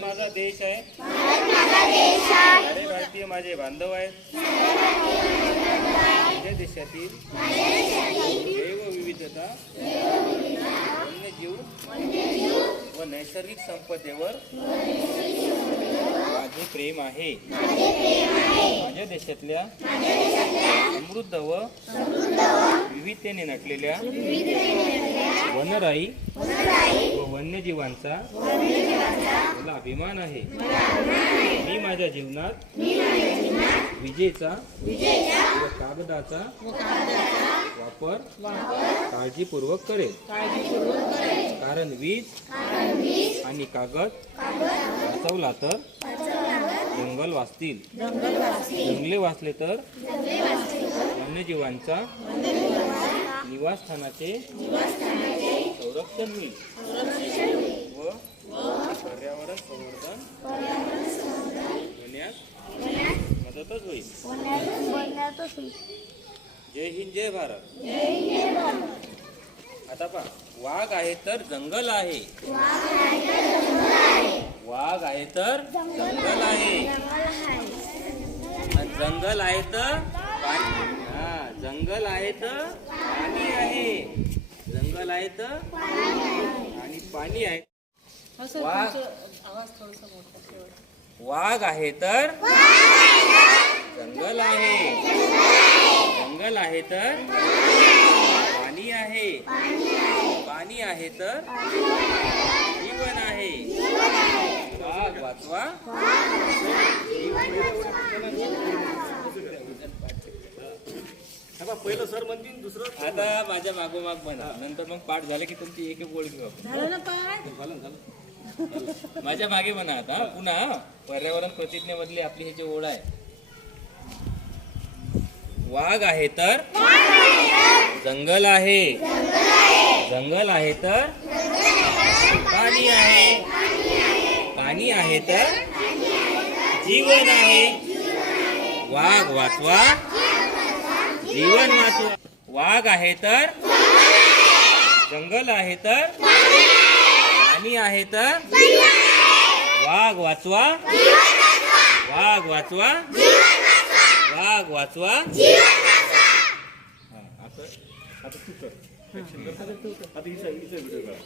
माझा देश आहे, सारे भारतीय माझे बांधव आहेत. माझ्या देशातील जैवविविधता, वन्यजीव व नैसर्गिक संपदेवर माझे प्रेम आहे. माझ्या देशातल्या समृद्ध व विविधतेने नटलेल्या वनराई व वन्यजीवांचा मला अभिमान आहे. मी माझ्या जीवनात विजेचा व कागदाचा वापर काळजीपूर्वक करेल. कारण वीज आणि कागद वाचवला तर जंगल वाचतील, जंगले वाचले तर वन्यजीवांच्या निवासस्थानाचे संरक्षण होईल व पर्यावरण संवर्धन होण्यास मदतच होईल. जय हिंद, जय भारत. आता पहा, वाघ आहे तर जंगल आहे, वाघ आहे तर जंगल आहे, जंगल आहे तर पाणी, जंगल आहे तर पाणी आहे, जंगल आहे तर आणि पाणी आहे. वाघ आहे तर जंगल आहे, जंगल आहे तर पाणी आहे, पाणी आहे तर जीवन आहे. वाघ वाचवा. पहिलं सर म्हणतील, दुसरं आता माझ्या मागोमाग म्हणा, नंतर मग पाठ झाले की तुमची एक एक ओळ घेऊ. माझ्या मागे म्हणा. आता पुन्हा पर्यावरण प्रतिज्ञेमधली आपली ही जी ओळ आहे, वाघ आहे तर जंगल आहे, जंगल आहे तर पाणी आहे, पाणी आहे तर जीवन आहे. वाघ वाचवा, जीवन वाचवा. वाघ आहे तर जंगल आहे तर पाणी आहे तर वाघ वाचवा, वाघ वाचवा, वाघ वाचवा. आता तू कर. आता हिचा व्हिडिओ करा.